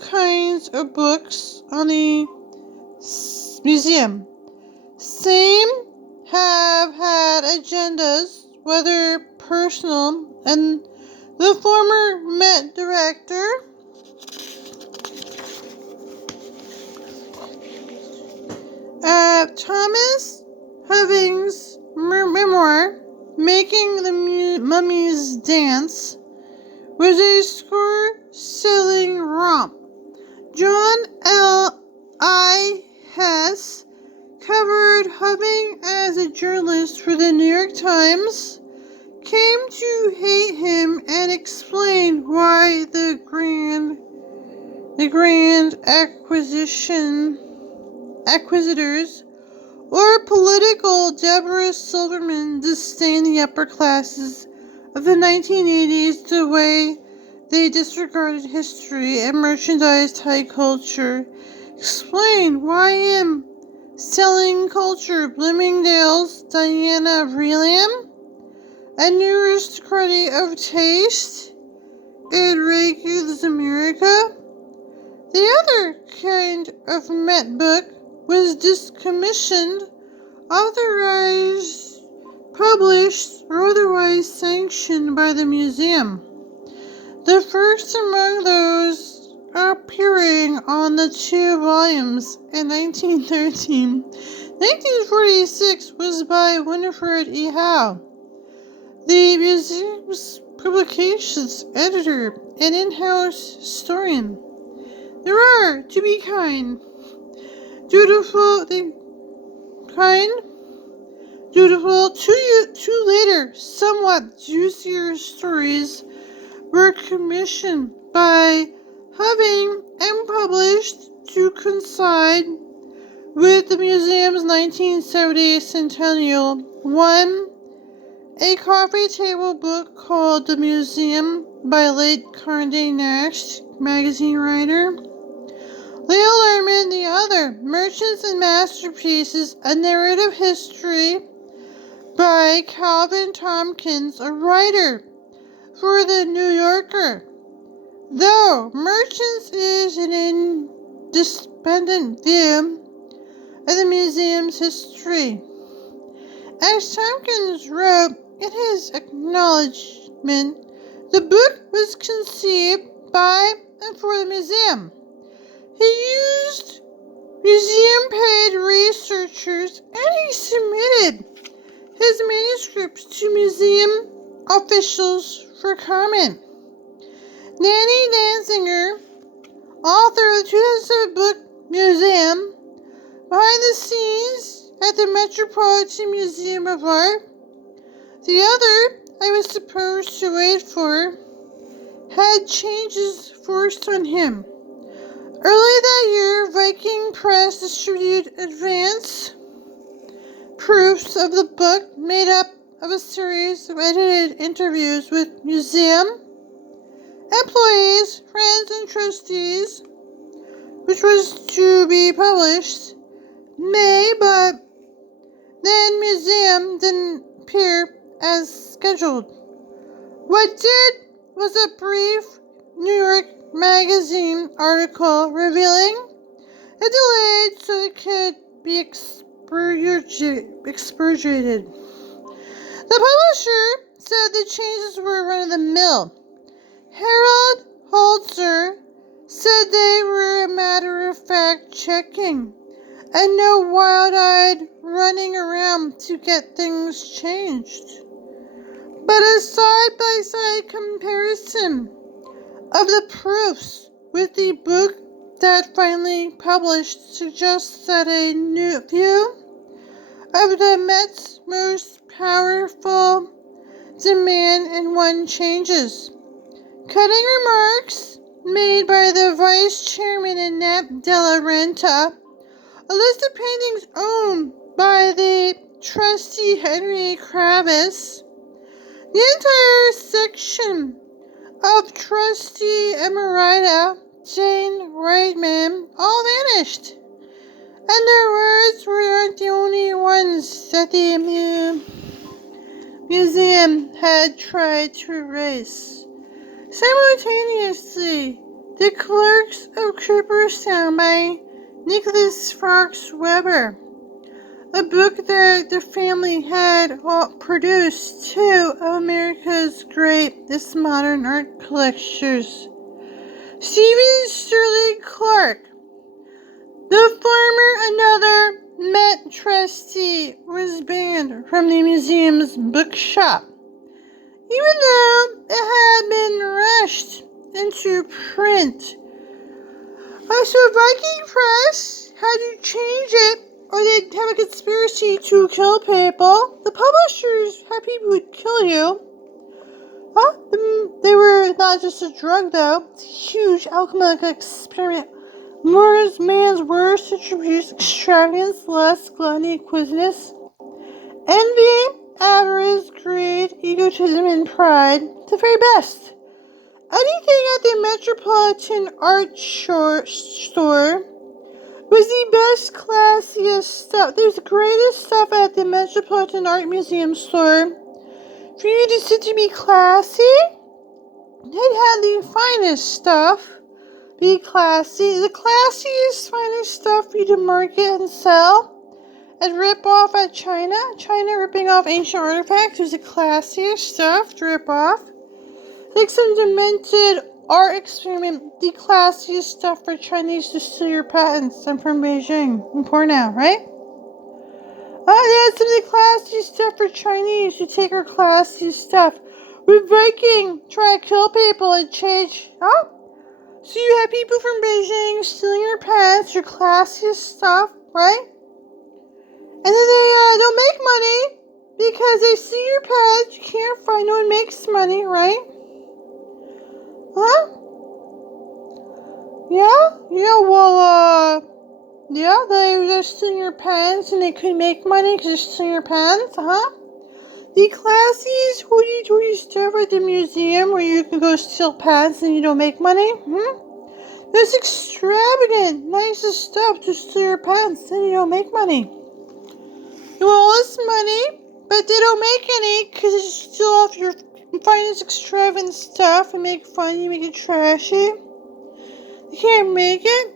kinds of books on the museum. Same have had agendas, whether personal, and the former Met director Thomas Hoving's memoir, Making the Mummies Dance, was a score-selling romp. John L. I. Hess covered Hoving as a journalist for the New York Times, came to hate him, and explained why the Grand Inquisitors or political Deborah Silverman disdained the upper classes of the 1980s the way they disregarded history and merchandised high culture. Explained why am selling culture. Bloomingdale's Diana Vreeland, a new aristocrat of taste in Reagan's America. The other kind of Met book was discommissioned, authorized, published, or otherwise sanctioned by the museum. The first among those appearing on the 2 volumes in 1913. 1946 was by Winifred E. Howe, the museum's publications editor and in-house historian. There are, to be kind, dutiful, two later, somewhat juicier stories were commissioned by Hoving and published to coincide with the museum's 1970 centennial. One, a coffee table book called The Museum by late Condé Nast, magazine writer. Leo Lerman, the other, Merchants and Masterpieces, a narrative history by Calvin Tompkins, a writer for The New Yorker. Though Merchants is an independent view of the museum's history. As Tompkins wrote in his acknowledgement, the book was conceived by and for the museum. He used museum-paid researchers, and he submitted his manuscripts to museum officials for comment. Nanny Danziger, author of the 2007 book Museum, Behind the Scenes at the Metropolitan Museum of Art, the other I was supposed to wait for, had changes forced on him. Early that year, Viking Press distributed advance proofs of the book made up of a series of edited interviews with museum employees, friends, and trustees, which was to be published May, but then museum didn't appear as scheduled. What did was a brief New York Magazine article revealing a delay so it could be expurgated. The publisher said the changes were run-of-the-mill. Harold Holzer said they were a matter of fact checking and no wild-eyed running around to get things changed. But a side-by-side comparison of the proofs with the book that finally published suggests that a new view of the Met's most powerful demand and one changes. Cutting remarks made by the vice chairman Annette Della Renta, a list of paintings owned by the trustee Henry Kravis, the entire section of trustee Emerita Jane Reitman, all vanished. And their words weren't the only ones that the museum had tried to erase. Simultaneously, The Clerks of Cooperstown by Nicholas Fox Weber. A book that the family had produced two of America's greatest modern art collectors. Stephen Sterling Clark, the former another Met trustee, was banned from the museum's bookshop, even though it had been rushed into print. So Viking Press had to change it, or they'd have a conspiracy to kill people. The publishers had people who would kill you. They were not just a drug, though. It's a huge alchemical experiment. Man's worst attributes: extravagance, lust, gluttony, inquisitiveness, envy, avarice, greed, egotism, and pride. The very best. Anything at the Metropolitan Art Store was the best, classiest stuff. There's the greatest stuff at the Metropolitan Art Museum store. For you to be classy, they'd have the finest stuff. Be classy. The classiest, finest stuff for you to market and sell. And rip off at China. China ripping off ancient artifacts was the classiest stuff to rip off. Like some demented art experiment, the classiest stuff for Chinese to steal your patents. I'm from Beijing. I'm poor now, right? They had some of the classiest stuff for Chinese to take our classiest stuff. With Viking, try to kill people and change. So you have people from Beijing stealing your patents, your classiest stuff, right? And then they don't make money because they see your patents. You can't find, no one makes money, right? Yeah, they're stealing your pants and they couldn't make money because they're stealing your pants, The classiest hoity-toity stuff at the museum where you can go steal pants and you don't make money, That's extravagant, nicest stuff to steal your pants and you don't make money. You want all this money, but they don't make any because they just steal off your finest extravagant stuff and make fun, you make it trashy. You can't make it.